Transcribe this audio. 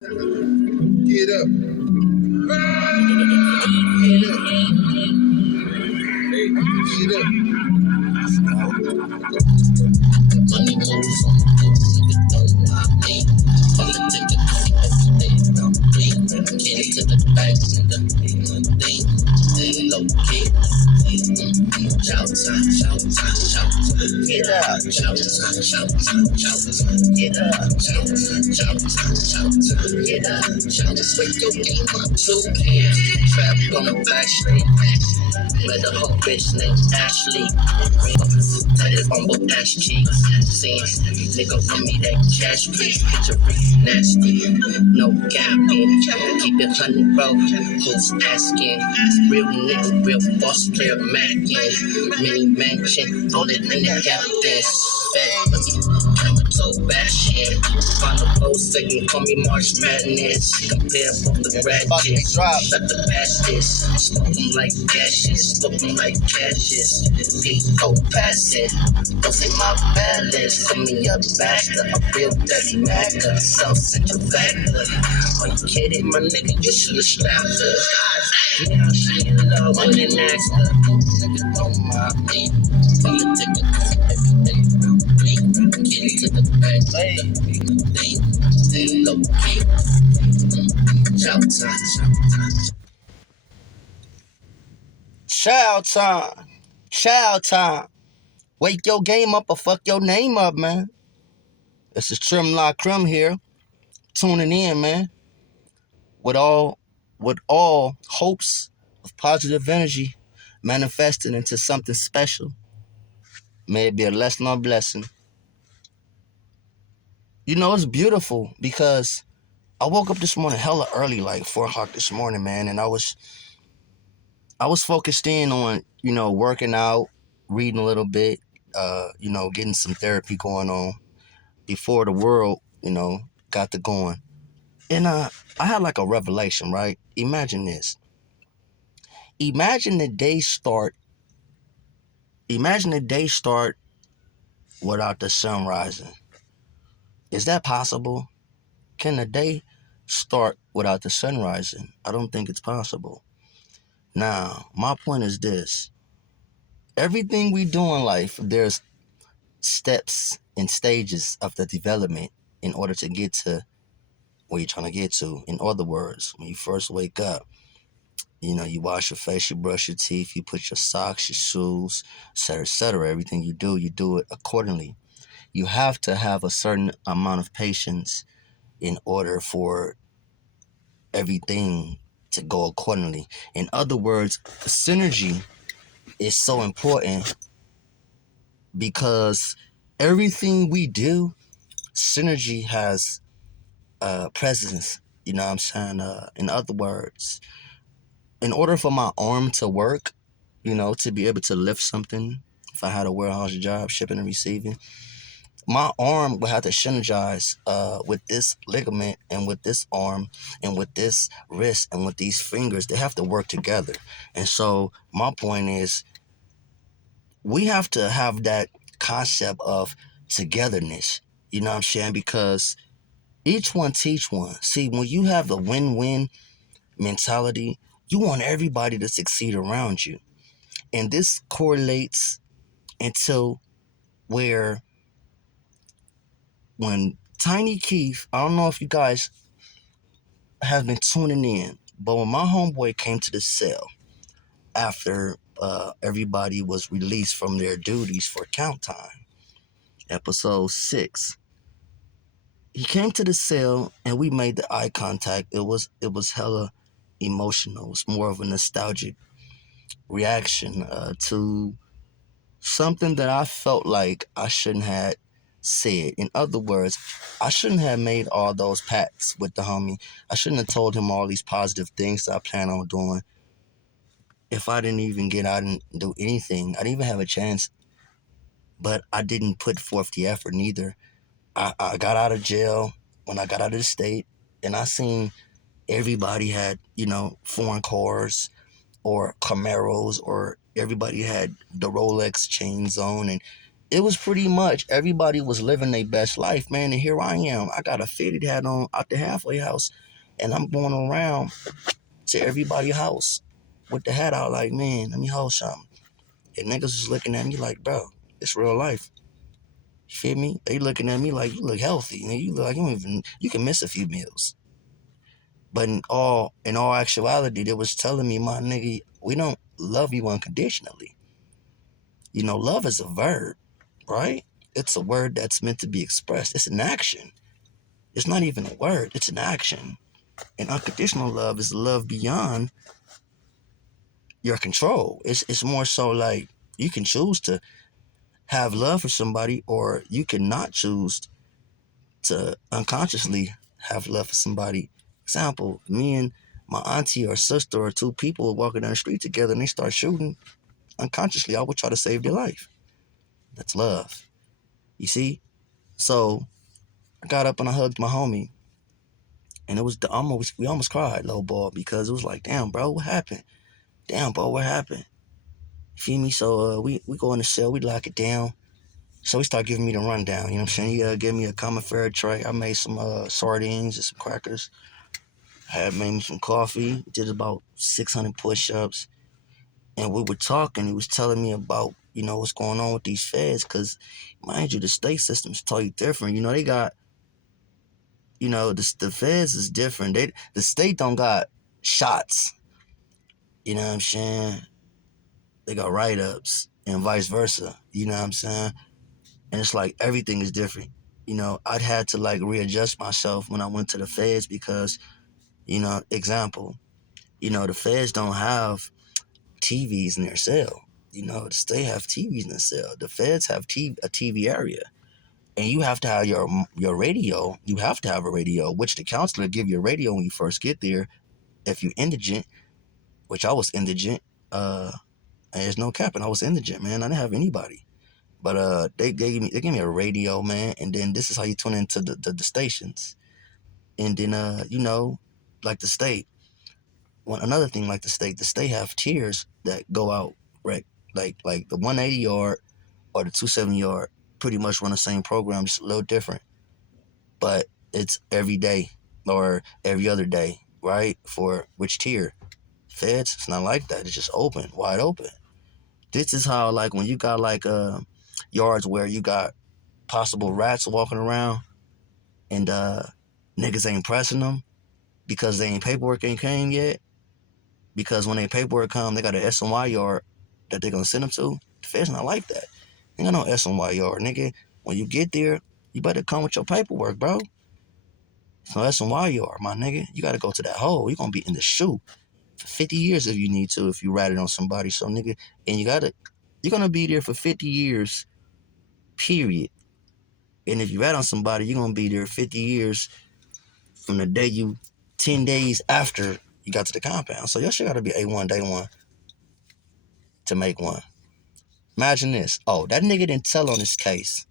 Get up. Get up. Get up. Money moves on the books, nigga don't mind me. From the ticket to see every day, I'm clean. Get it to the bank, nigga. Thing, low key. Shout time, shout time, shout time. Get up. Shout time, shout time, shout time. Get up. Shout time, shout time, shout time. Get up. Shout time, wake your game up too. Trap on the back street. Met a whole bitch named Ashley. Tatted on both ass cheeks. Saying, nigga, run me that cash, please. Picture nasty. No capping. Keep it 100, bro. Who's asking? Real nigga, real boss player, Mackin. Mini mansion, all it in the captain's fat pussy. So bashing. Final post, second, call me March Madness. Compare both the ratchets. Shut the bastards. Smoke them like gashes. Smoke them like cashes. Go past it. Don't say my balance. Call me a bastard. A real dirty macker. Self-centered factor. Are you kidding, my nigga? You should've slapped her. Yeah, she in love when you asked her. Nigga, don't mind me. From the ticket every day. Get into the bank. They low key. Shout time. Shout time. Shout time. Wake your game up or fuck your name up, man. This is Trim La Creme here. Tuning in, man. With all hopes of positive energy manifesting into something special. May it be a lesson or blessing. You know, it's beautiful because I woke up this morning hella early, like 4 o'clock this morning, man, and I was focused in on, working out, reading a little bit, getting some therapy going on before the world, got to going. And I had like a revelation, right? Imagine this. Imagine the day start without the sun rising. Is that possible? Can the day start without the sun rising? I don't think it's possible. Now, my point is this. Everything we do in life, there's steps and stages of the development in order to get to where you're trying to get to. In other words, when you first wake up, you wash your face, you brush your teeth, you put your socks, your shoes, etc., etc. Everything you do it accordingly. You have to have a certain amount of patience in order for everything to go accordingly. In other words, synergy is so important because everything we do, synergy has presence. You know what I'm saying? In other words, in order for my arm to work, to be able to lift something, if I had a warehouse job, shipping and receiving, my arm would have to synergize with this ligament and with this arm and with this wrist and with these fingers. They have to work together. And so my point is we have to have that concept of togetherness. You know what I'm saying? Because each one teach one. See, when you have the win-win mentality, you want everybody to succeed around you. And this correlates into where when Tiny Keith, I don't know if you guys have been tuning in, but when my homeboy came to the cell after everybody was released from their duties for count time, episode 6, he came to the cell and we made the eye contact. It was hella emotional. It was more of a nostalgic reaction to something that I felt like I shouldn't have said. In other words, I shouldn't have made all those pacts with the homie. I shouldn't have told him all these positive things that I plan on doing if I didn't even get out and do anything. I didn't even have a chance, but I didn't put forth the effort neither. I got out of jail when I got out of the state, and I seen everybody had, foreign cars or Camaros, or everybody had the Rolex chains on, and it was pretty much everybody was living their best life, man. And here I am. I got a fitted hat on out the halfway house, and I'm going around to everybody's house with the hat out, like, man, let me hold something. And niggas was looking at me like, bro, it's real life. You feel me? They looking at me like, you look healthy. And you look like you can miss a few meals. But in all actuality, they was telling me, my nigga, we don't love you unconditionally. Love is a verb, right? It's a word that's meant to be expressed. It's an action. It's not even a word, it's an action. And unconditional love is love beyond your control. It's more so like you can choose to have love for somebody, or you cannot choose to unconsciously have love for somebody. Example, me and my auntie or sister or two people walking down the street together and they start shooting. Unconsciously, I would try to save their life. That's love. You see? So I got up and I hugged my homie. And it was we almost cried, low ball, because it was like, damn, bro, what happened? Damn, bro, what happened? You feel me? So we go in the cell, we lock it down. So he started giving me the rundown, you know what I'm saying? He gave me a common fare tray. I made some sardines and some crackers. I had made me some coffee, did about 600 push-ups. And we were talking, he was telling me about, what's going on with these feds, because, mind you, the state system's totally different. They got, the feds is different. The state don't got shots, you know what I'm saying? They got write-ups and vice versa, you know what I'm saying? And it's like everything is different. I'd had to like readjust myself when I went to the feds because, example, the feds don't have TVs in their cell. They have TVs in the cell. The feds have a TV area. And you have to have your radio. You have to have a radio, which the counselor give you a radio when you first get there. If you're indigent, which I was indigent, and there's no capping. I was indigent, man. I didn't have anybody. But they gave me a radio, man, and then this is how you tune into the stations. And then like the state. Another thing like the state have tiers that go out, right? Like the 180 yard or the 270 yard pretty much run the same program, just a little different. But it's every day or every other day, right? For which tier? Feds, it's not like that. It's just open, wide open. This is how, like, when you got like yards where you got possible rats walking around and niggas ain't pressing them because they ain't paperwork ain't came yet. Because when they paperwork come, they got an SNY yard that they gonna send them to. The feds not like that. They got no SNY yard, nigga. When you get there, you better come with your paperwork, bro. It's no SNY yard, my nigga. You gotta go to that hole. You gonna be in the shoe for 50 years if you need to, if you rat it on somebody. So, nigga, and you're gonna be there for 50 years, period. And if you rat on somebody, you're gonna be there 50 years from the day 10 days after you got to the compound. So your shit gotta be A1 day one to make one. Imagine this. Oh, that nigga didn't tell on his case.